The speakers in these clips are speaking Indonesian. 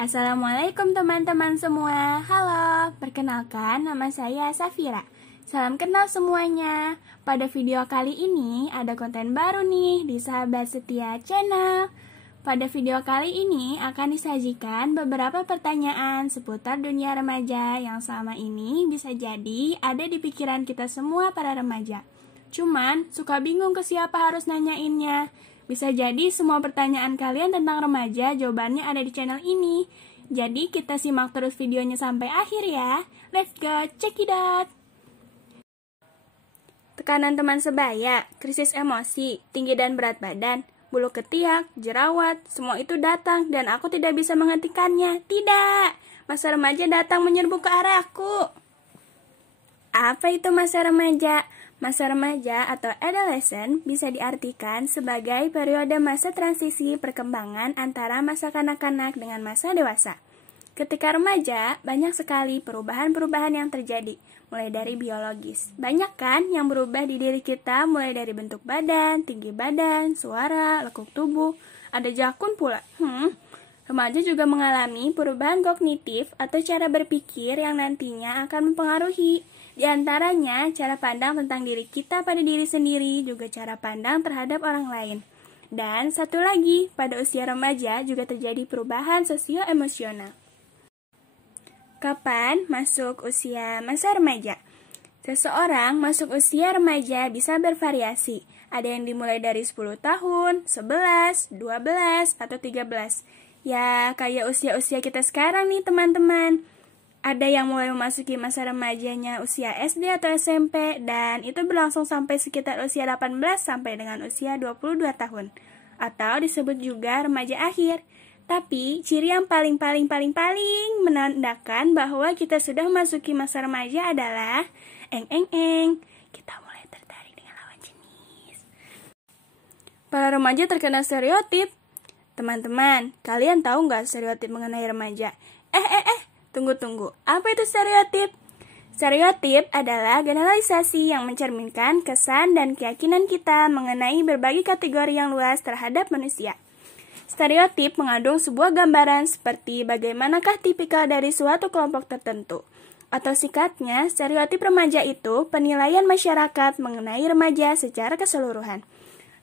Assalamualaikum teman-teman semua. Halo, perkenalkan nama saya Safira. Salam kenal semuanya. Pada video kali ini ada konten baru nih di Sahabat Setia Channel. Pada video kali ini akan disajikan beberapa pertanyaan seputar dunia remaja yang selama ini bisa jadi ada di pikiran kita semua para remaja. Cuman suka bingung ke siapa harus nanyainnya. Bisa jadi semua pertanyaan kalian tentang remaja jawabannya ada di channel ini. Jadi kita simak terus videonya sampai akhir ya. Let's go, check it out. Tekanan teman sebaya, krisis emosi, tinggi dan berat badan, bulu ketiak, jerawat, semua itu datang dan aku tidak bisa menghentikannya. Tidak, masa remaja datang menyerbu ke arahku. Apa itu masa remaja? Masa remaja atau adolescent bisa diartikan sebagai periode masa transisi perkembangan antara masa kanak-kanak dengan masa dewasa. Ketika remaja, banyak sekali perubahan-perubahan yang terjadi, mulai dari biologis. Banyak kan yang berubah di diri kita, mulai dari bentuk badan, tinggi badan, suara, lekuk tubuh, ada jakun pula. Remaja juga mengalami perubahan kognitif atau cara berpikir yang nantinya akan mempengaruhi. Di antaranya, cara pandang tentang diri kita pada diri sendiri, juga cara pandang terhadap orang lain. Dan satu lagi, pada usia remaja juga terjadi perubahan sosio-emosional. Kapan masuk usia masa remaja? Seseorang masuk usia remaja bisa bervariasi. Ada yang dimulai dari 10 tahun, 11, 12, atau 13. Ya, kayak usia-usia kita sekarang nih teman-teman. Ada yang mulai memasuki masa remajanya usia SD atau SMP dan itu berlangsung sampai sekitar usia 18 sampai dengan usia 22 tahun. Atau disebut juga remaja akhir. Tapi ciri yang paling menandakan bahwa kita sudah memasuki masa remaja adalah kita mulai tertarik dengan lawan jenis. Para remaja terkena stereotip. Teman-teman, kalian tahu nggak stereotip mengenai remaja? Tunggu, apa itu stereotip? Stereotip adalah generalisasi yang mencerminkan kesan dan keyakinan kita mengenai berbagai kategori yang luas terhadap manusia. Stereotip mengandung sebuah gambaran seperti bagaimanakah tipikal dari suatu kelompok tertentu. Atau singkatnya, stereotip remaja itu penilaian masyarakat mengenai remaja secara keseluruhan.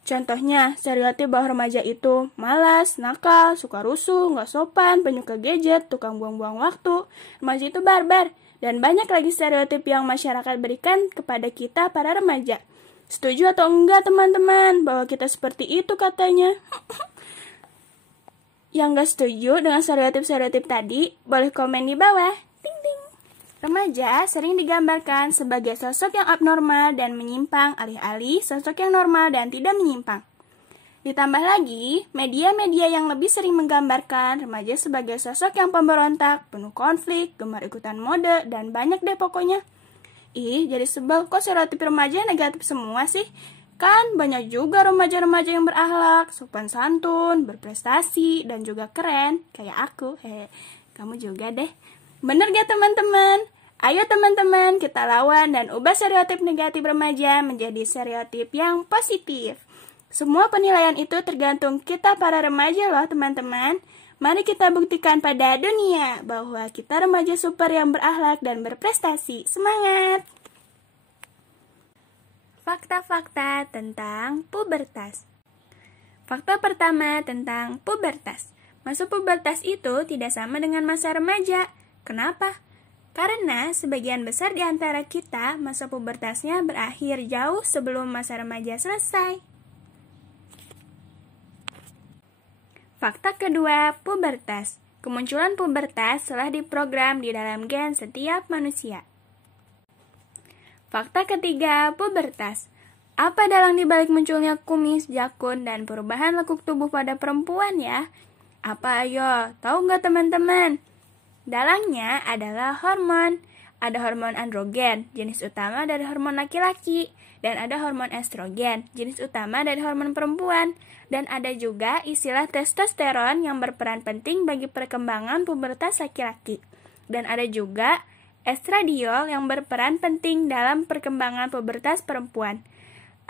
Contohnya, stereotip bahwa remaja itu malas, nakal, suka rusuh, nggak sopan, penyuka gadget, tukang buang-buang waktu, remaja itu barbar, dan banyak lagi stereotip yang masyarakat berikan kepada kita para remaja. Setuju atau enggak teman-teman bahwa kita seperti itu katanya? Yang nggak setuju dengan stereotip-stereotip tadi, boleh komen di bawah. Remaja sering digambarkan sebagai sosok yang abnormal dan menyimpang alih-alih sosok yang normal dan tidak menyimpang. Ditambah lagi, media-media yang lebih sering menggambarkan remaja sebagai sosok yang pemberontak, penuh konflik, gemar ikutan mode, dan banyak deh pokoknya. Jadi sebel, kok stereotip remaja negatif semua sih? Kan banyak juga remaja-remaja yang berakhlak, sopan santun, berprestasi, dan juga keren, kayak aku. Kamu juga deh. Bener gak teman-teman? Ayo teman-teman, kita lawan dan ubah stereotip negatif remaja menjadi stereotip yang positif. Semua penilaian itu tergantung kita para remaja loh teman-teman. Mari kita buktikan pada dunia bahwa kita remaja super yang berakhlak dan berprestasi. Semangat! Fakta-fakta tentang pubertas. Fakta pertama tentang pubertas. Masa pubertas itu tidak sama dengan masa remaja. Kenapa? Karena sebagian besar di antara kita masa pubertasnya berakhir jauh sebelum masa remaja selesai. Fakta kedua, pubertas. Kemunculan pubertas telah diprogram di dalam gen setiap manusia. Fakta ketiga, pubertas. Apa dalang dibalik munculnya kumis, jakun, dan perubahan lekuk tubuh pada perempuan ya? Apa ayo? Tahu nggak teman-teman? Dalangnya adalah hormon. Ada hormon androgen, jenis utama dari hormon laki-laki, dan ada hormon estrogen, jenis utama dari hormon perempuan. Dan ada juga istilah testosteron yang berperan penting bagi perkembangan pubertas laki-laki. Dan ada juga estradiol yang berperan penting dalam perkembangan pubertas perempuan.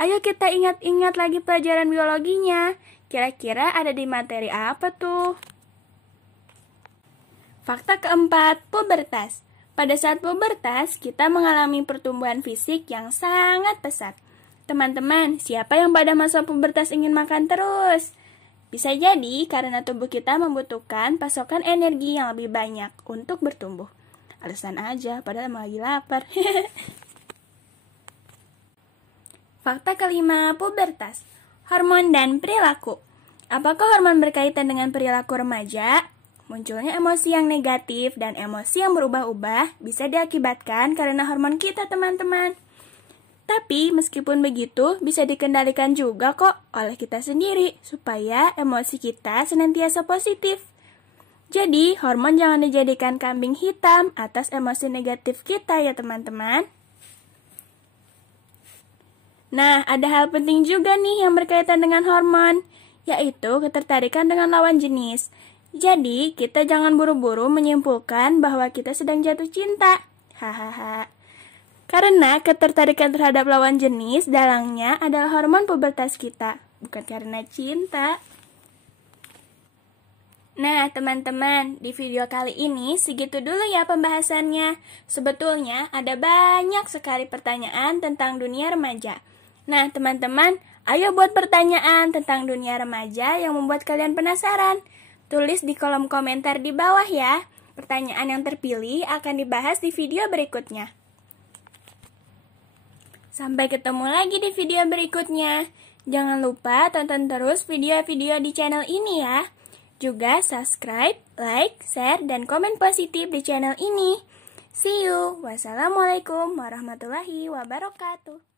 Ayo kita ingat-ingat lagi pelajaran biologinya. Kira-kira ada di materi apa tuh? Fakta keempat, pubertas. Pada saat pubertas, kita mengalami pertumbuhan fisik yang sangat pesat. Teman-teman, siapa yang pada masa pubertas ingin makan terus? Bisa jadi karena tubuh kita membutuhkan pasokan energi yang lebih banyak untuk bertumbuh. Alasan aja, padahal emang lagi lapar. Fakta kelima, pubertas. Hormon dan perilaku. Apakah hormon berkaitan dengan perilaku remaja? Munculnya emosi yang negatif dan emosi yang berubah-ubah bisa diakibatkan karena hormon kita, teman-teman. Tapi meskipun begitu, bisa dikendalikan juga kok oleh kita sendiri supaya emosi kita senantiasa positif. Jadi, hormon jangan dijadikan kambing hitam atas emosi negatif kita ya, teman-teman. Nah, ada hal penting juga nih yang berkaitan dengan hormon, yaitu ketertarikan dengan lawan jenis. Jadi, kita jangan buru-buru menyimpulkan bahwa kita sedang jatuh cinta. Hahaha. Karena ketertarikan terhadap lawan jenis dalangnya adalah hormon pubertas kita, bukan karena cinta. Nah, teman-teman, di video kali ini segitu dulu ya pembahasannya. Sebetulnya ada banyak sekali pertanyaan tentang dunia remaja. Nah, teman-teman, ayo buat pertanyaan tentang dunia remaja yang membuat kalian penasaran. Tulis di kolom komentar di bawah ya. Pertanyaan yang terpilih akan dibahas di video berikutnya. Sampai ketemu lagi di video berikutnya. Jangan lupa tonton terus video-video di channel ini ya. Juga subscribe, like, share, dan komen positif di channel ini. See you. Wassalamualaikum warahmatullahi wabarakatuh.